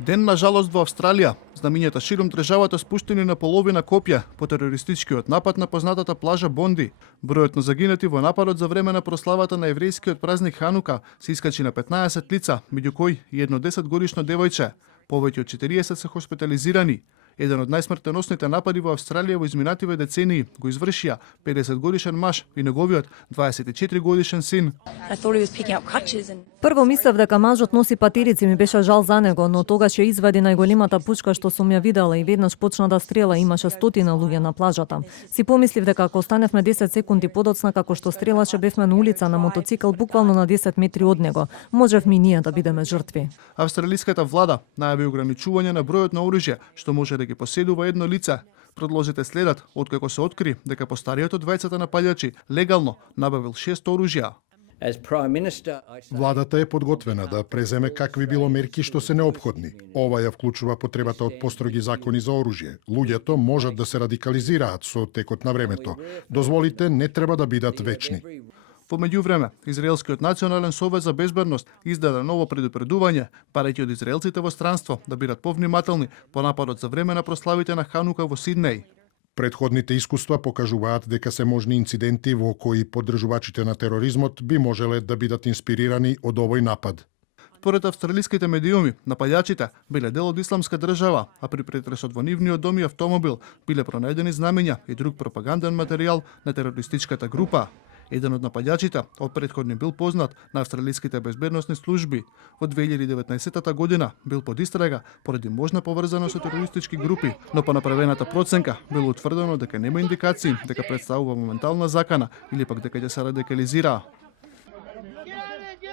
Ден на жалост во Австралија. Знамињата широм државата спуштени на половина копја по терористичкиот напад на познатата плажа Бонди. Бројот на загинати во нападот за време на прославата на еврејскиот празник Ханука се искачи на 15 лица, меѓу кои и едно 10-годишно девојче. Повеќе од 40 се хоспитализирани. Еден од најсмртоносните напади во Австралија во изминативе децении го извршија 50-годишен маж и неговиот 24-годишен син. Прво мислев дека мажот носи патерици, ми беше жал за него, но тогаш ја извади најголемата пучка што сум ја видела и веднаш почна да стрела, имаше стотина луѓе на плажата. Си помислив дека ако останевме 10 секунди подоцна како што стрелаше, бевме на улица на мотоцикл буквално на 10 метри од него. Можевме и ние да бидеме жртви. Австралиската влада најави ограничување на бројот на оружје што може да ги поседува едно лице. Предлозите следат откако се откри дека постариот од двајцата нападачи легално набавил 6 оружја. Владата е подготвена да преземе какви било мерки што се неопходни. Ова ја вклучува потребата од построги закони за оружје. Луѓето можат да се радикализираат со текот на времето. Дозволите не треба да бидат вечни. Во меѓувреме, Израелскиот национален совет за безбедност издаде ново предупредување, барајќи од израелците во странство да бидат повнимателни по нападот за време на прославите на Ханука во Сиднеј. Предходните искуства покажуваат дека се можни инциденти во кои поддржувачите на тероризмот би можеле да бидат инспирирани од овој напад. Според австралиските медиуми, нападачите биле дел од исламска држава, а при претресот во нивниот дом и автомобил биле пронајдени знамења и друг пропаганден материјал на терористичката група. Еден од нападачите од претходни бил познат на австралиските безбедносни служби. Во 2019 година бил под истрага поради можна поврзаност со терористички групи, но по направената проценка било утврдено дека нема индикации дека представува моментална закана или пак дека ќе се радикализира.